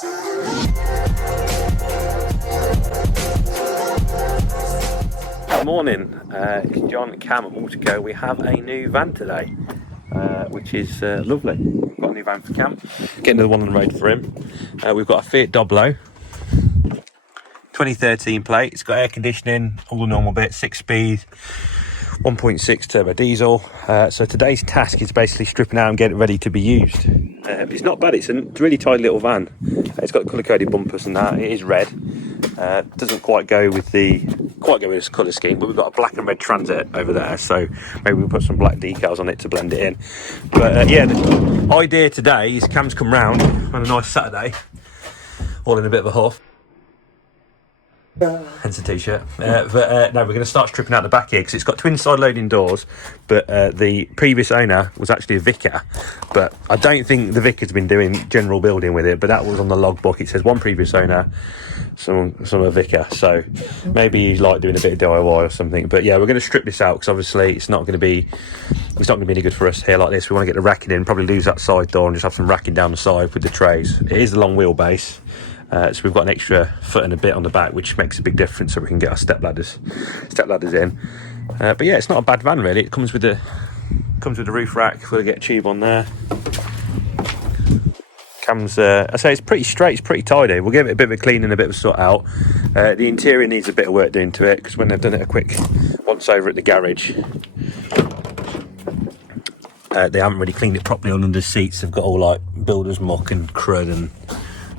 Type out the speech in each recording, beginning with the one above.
Good morning, it's John, Cam at Multico. We have a new van today, which is lovely. We've got a new van for Cam, getting the one on the road for him. We've got a Fiat Doblo, 2013 plate. It's got air conditioning, all the normal bits, 6-speed, 1.6 turbo diesel. So today's task is basically stripping out and getting it ready to be used. It's not bad, it's a really tidy little van. It's got colour coded bumpers and that. It is red. Doesn't quite go with this colour scheme, but we've got a black and red Transit over there, so maybe we'll put some black decals on it to blend it in. But yeah, the idea today is Cam's come round on a nice Saturday, all in a bit of a huff. Hence a t-shirt. No, we're going to start stripping out the back here because it's got twin side loading doors, but the previous owner was actually a vicar, but I don't think the vicar's been doing general building with it, but that was on the logbook. It says one previous owner, some a vicar, so maybe he's like doing a bit of DIY or something. But yeah, we're going to strip this out because obviously it's not going to be any good for us here like this. We want to get the racking in, probably lose that side door and just have some racking down the side with the trays. It is a long wheelbase. So we've got an extra foot and a bit on the back, which makes a big difference, so we can get our step ladders in. But yeah, it's not a bad van really. It comes with the roof rack. We'll get a tube on there. Cam's, I say it's pretty straight, it's pretty tidy. We'll give it a bit of a clean and a bit of a sort out. The interior needs a bit of work doing to it because when they've done it a quick once over at the garage, they haven't really cleaned it properly under the seats. They've got all like builder's muck and crud and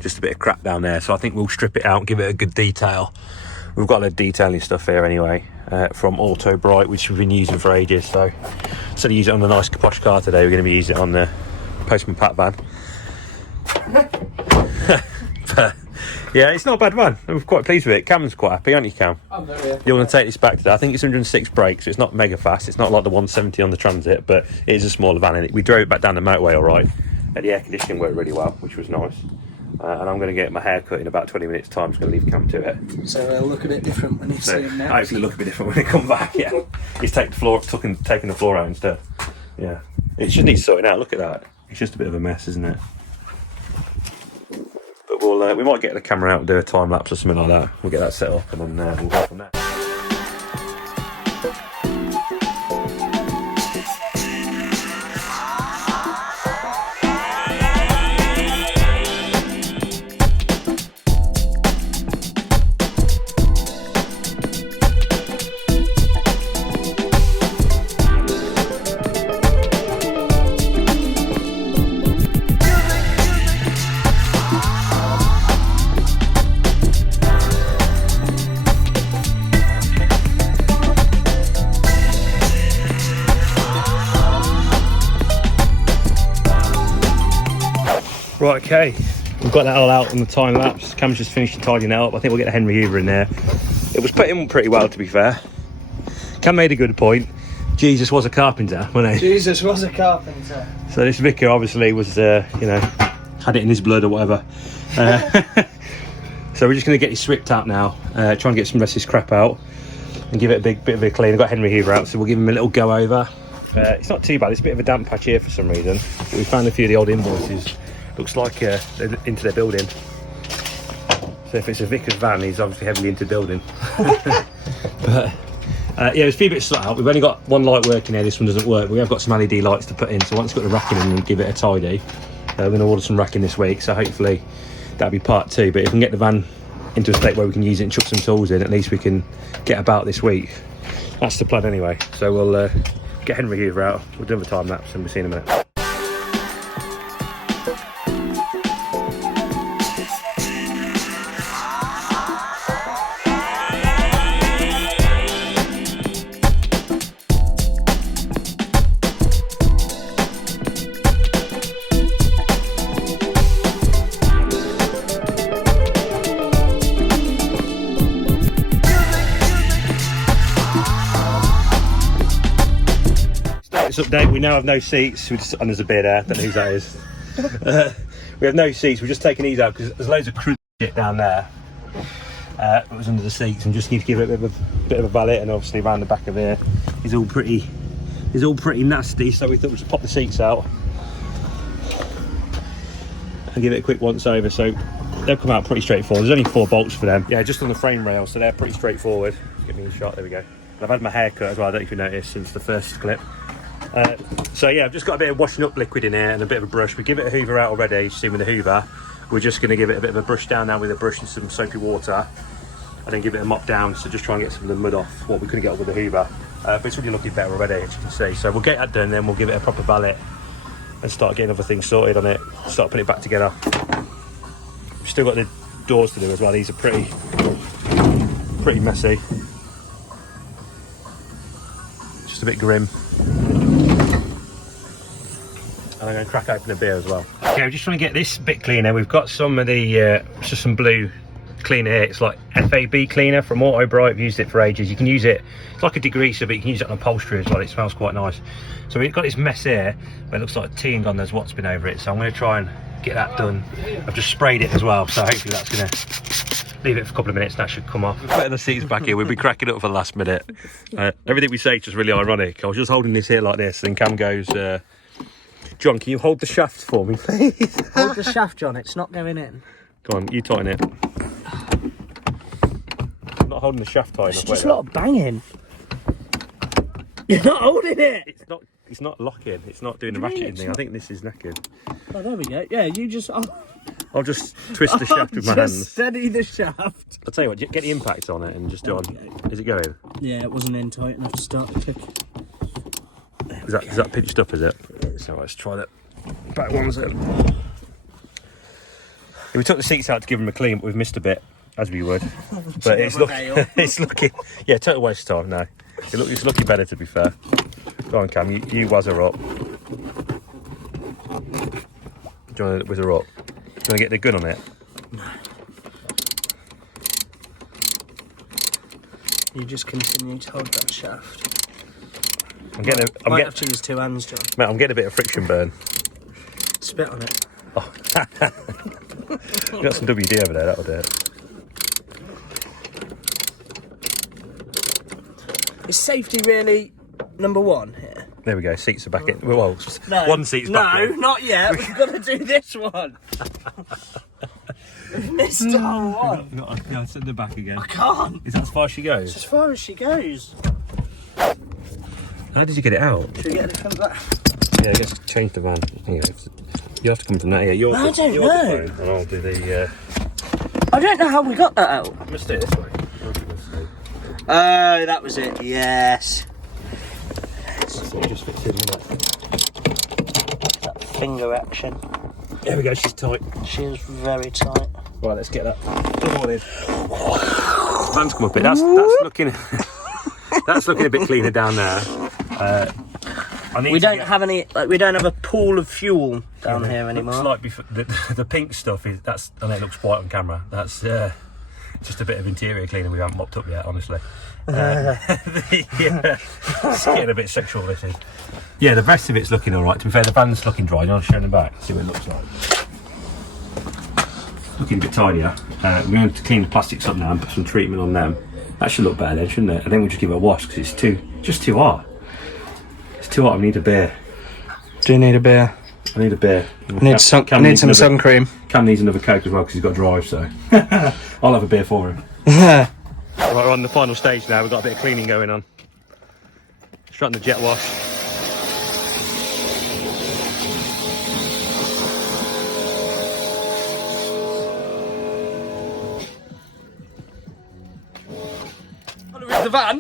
just a bit of crap down there, so I think we'll strip it out and give it a good detail. We've got the detailing stuff here anyway, from Auto Bright, which we've been using for ages, so instead of using it on the nice posh car today, we're going to be using it on the Postman Pat van. But yeah, it's not a bad van. I'm quite pleased with it. Cam's quite happy, aren't you, Cam? I'm very happy. You want to take this back today? I think it's 106 brakes, so it's not mega fast. It's not like the 170 on the Transit, but it is a smaller van, and we drove it back down the motorway all right. The air conditioning worked really well, which was nice. And I'm going to get my hair cut in about 20 minutes time. I'm just going to leave Cam to it. So it'll look a bit different when it's in now. Hopefully look a bit different when it come back, yeah. He's taking the floor out instead. Yeah. It just needs sorting out, look at that. It's just a bit of a mess, isn't it? But we might get the camera out and do a time lapse or something like that. We'll get that set up and then we'll go from there. Right, okay, we've got that all out on the time lapse. Cam's just finished tidying it up. I think we'll get the Henry Hoover in there. It was put in pretty well, to be fair. Cam made a good point. Jesus was a carpenter, wasn't he? Jesus was a carpenter. So this vicar obviously was, had it in his blood or whatever. So we're just going to get it stripped out now, try and get some rest of this crap out and give it a bit of a clean. I've got Henry Hoover out, so we'll give him a little go over. It's not too bad. It's a bit of a damp patch here for some reason. But we found a few of the old invoices. Looks like they're into their building. So if it's a vicar's van, he's obviously heavily into building. But yeah, there's a few bits to sort out. We've only got one light working here. This one doesn't work. But we have got some LED lights to put in. So once we've got the racking in, we'll give it a tidy. We're going to order some racking this week. So hopefully that'll be part 2. But if we can get the van into a state where we can use it and chuck some tools in, at least we can get about this week. That's the plan anyway. So we'll get Henry Hoover out. We'll do a time lapse and we'll see in a minute. Update, we now have no seats, and there's a beer there, don't know whose that is. We have no seats, we're just taking these out because there's loads of crude shit down there. It was under the seats and just need to give it a bit of a valet, and obviously around the back of here is all pretty nasty, so we thought we'd just pop the seats out and give it a quick once over. So they've come out pretty straightforward. There's only 4 bolts for them. Yeah, just on the frame rail, so they're pretty straightforward. Get me a shot, there we go. And I've had my hair cut as well, I don't know if you noticed, since the first clip. So yeah, I've just got a bit of washing up liquid in here and a bit of a brush. We give it a hoover out already, you see with the hoover. We're just going to give it a bit of a brush down now with a brush and some soapy water. And then give it a mop down, so just try and get some of the mud off what we couldn't get off with the hoover. But it's really looking better already, as you can see. So we'll get that done, then we'll give it a proper valet and start getting other things sorted on it, start putting it back together. We've still got the doors to do as well. These are pretty messy. Just a bit grim. And I'm going to crack open a beer as well. Okay, we're just trying to get this bit cleaner. We've got some of the, just some blue cleaner here. It's like FAB cleaner from Auto Bright. I've used it for ages. You can use it, it's like a degreaser, but you can use it on upholstery as well. It smells quite nice. So we've got this mess here where it looks like tea and gone, there's what's been over it. So I'm going to try and get that done. I've just sprayed it as well, so hopefully that's going to leave it for a couple of minutes and that should come off. We're putting the seats back here. We'll be cracking up for the last minute. Everything we say is just really ironic. I was just holding this here like this, and Cam goes, John, can you hold the shaft for me, please? Hold the shaft, John, it's not going in. Go on, you tighten it. I'm not holding the shaft tight enough. It's just a lot of banging. You're not holding it. It's not locking. It's not doing the ratcheting thing. I think this is knackered. Oh, there we go. Yeah, you just... I'll just twist the shaft with my hands. Steady the shaft. I'll tell you what, get the impact on it and just do on. Is it going? Yeah, it wasn't in tight enough to start the kick. Is that pinched up, is it? So let's try that back ones in. Yeah, we took the seats out to give them a clean, but we've missed a bit, as we would. But it's looking, yeah, total waste of time now. It's looking better, to be fair. Go on, Cam, you wazz her up. Do you want to whiz her up? Do you want to get the gun on it? No. You just continue to hold that shaft. I'm getting have to use 2 hands, John. Mate, I'm getting a bit of friction burn. Spit on it. Oh. You got some WD over there, that'll do it. Is safety really number 1 here? There we go, seats are back in. Well, no, one seat's back in. No, not yet. We've got to do this one. We've missed the whole one. No, send her back again. I can't. Is that as far as she goes? It's as far as she goes. How did you get it out? Should we get it from that? Yeah, I guess change the van. You have to come from that. Yeah, I don't know. And I'll do the. I don't know how we got that out. Let's do it this way. Oh, that was it. Yes. So it just fits in like that finger action. There we go. She's tight. She is very tight. Right, let's get that double in. Van's come up a bit. That's looking. That's looking a bit cleaner down there. We don't have any. Like, we don't have a pool of fuel down here anymore. Looks like the pink stuff is. That's. I know it looks white on camera. That's just a bit of interior cleaning we haven't mopped up yet, honestly. It's getting a bit sexual, this is. Yeah, the rest of it's looking all right. To be fair, the van's looking dry. I'll show them back. See what it looks like. Looking a bit tidier. We're going to clean the plastics up now and put some treatment on them. That should look better then, shouldn't it? I think we'll just give it a wash because it's just too hot. It's too hot. I need a beer. Do you need a beer? I need a beer. I need some sun cream. Cam needs another Coke as well because he's got to drive, so I'll have a beer for him. Right, we're on the final stage now. We've got a bit of cleaning going on. Straight on the jet wash. The van.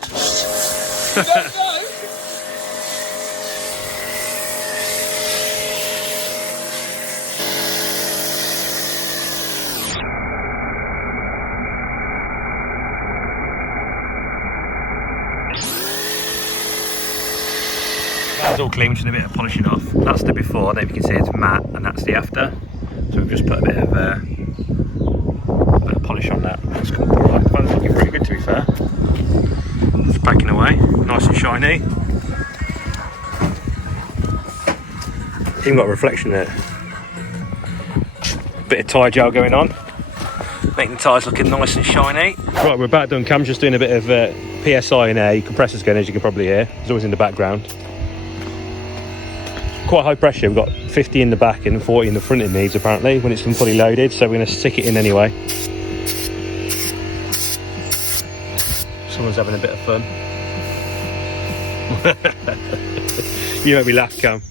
Don't go. That's all clean, just a bit of polishing off. That's the before, then you can see it's matte, and that's the after. So we've just put a bit of polish on that. That's come up alright. The van's looking pretty good, to be fair. It's packing away, nice and shiny. Even got a reflection there. Bit of tyre gel going on, making the tyres looking nice and shiny. Right, we're about done. Cam's just doing a bit of PSI in air. Compressor's going, as you can probably hear. It's always in the background. quite high pressure. We've got 50 in the back and 40 in the front it needs apparently when it's been fully loaded, so we're going to stick it in anyway. Someone's having a bit of fun. You make me laugh, Cam.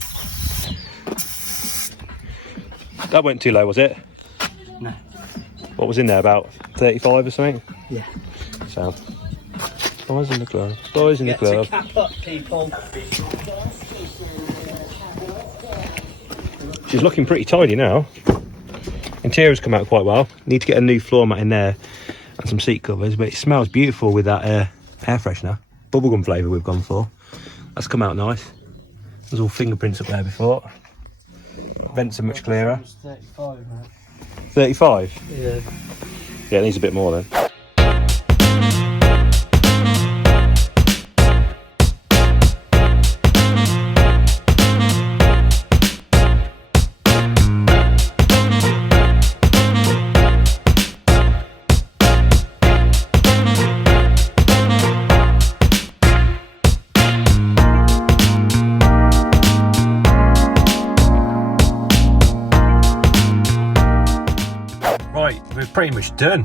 That went too low, was it? No. What was in there, about 35 or something? Yeah. Sound. Boys in the club. Boys in the club. Cap up, people. She's looking pretty tidy now. Interior's come out quite well. Need to get a new floor mat in there and some seat covers, but it smells beautiful with that air freshener. Bubblegum flavour we've gone for. That's come out nice. There's all fingerprints up there before. Vents are much clearer. 35, man. 35? Yeah. Yeah, it needs a bit more then. Right, we're pretty much done.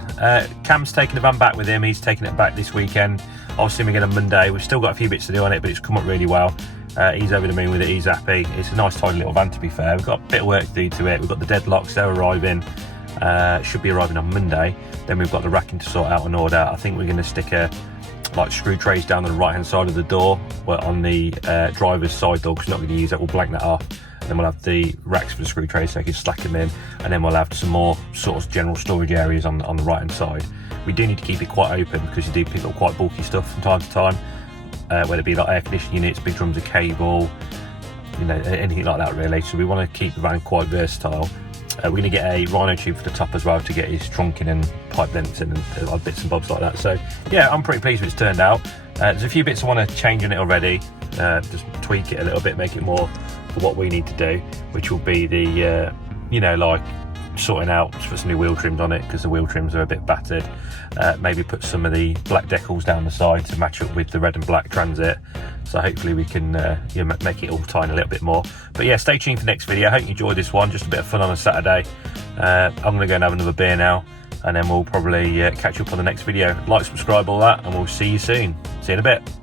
Cam's taking the van back with him. He's taking it back this weekend. Obviously, we're going to Monday. We've still got a few bits to do on it, but it's come up really well. He's over the moon with it. He's happy. It's a nice, tidy little van, to be fair. We've got a bit of work to do to it. We've got the deadlocks. They're arriving. Should be arriving on Monday. Then we've got the racking to sort out and order. I think we're going to stick like screw trays down on the right-hand side of the door, well, on the driver's side door, because we're not going to use that. We'll blank that off. Then we'll have the racks for the screw trays so I can slack them in, and then we'll have some more sort of general storage areas on the right hand side. We do need to keep it quite open because you do pick up quite bulky stuff from time to time, whether it be like air conditioning units, big drums of cable, you know, anything like that really. So we want to keep the van quite versatile. We're going to get a rhino tube for the top as well to get his trunk in and pipe vents in and bits and bobs like that. So yeah, I'm pretty pleased with it's turned out. There's a few bits I want to change on it already, just tweak it a little bit, make it more for what we need to do, which will be the you know, like sorting out, put some new wheel trims on it because the wheel trims are a bit battered. Maybe put some of the black decals down the side to match up with the red and black Transit. So hopefully we can you know, make it all tie in a little bit more. But yeah, stay tuned for the next video. I hope you enjoyed this one, just a bit of fun on a Saturday. I'm going to go and have another beer now, and then we'll probably catch you up on the next video. Like, subscribe, all that, and we'll see you soon. See you in a bit.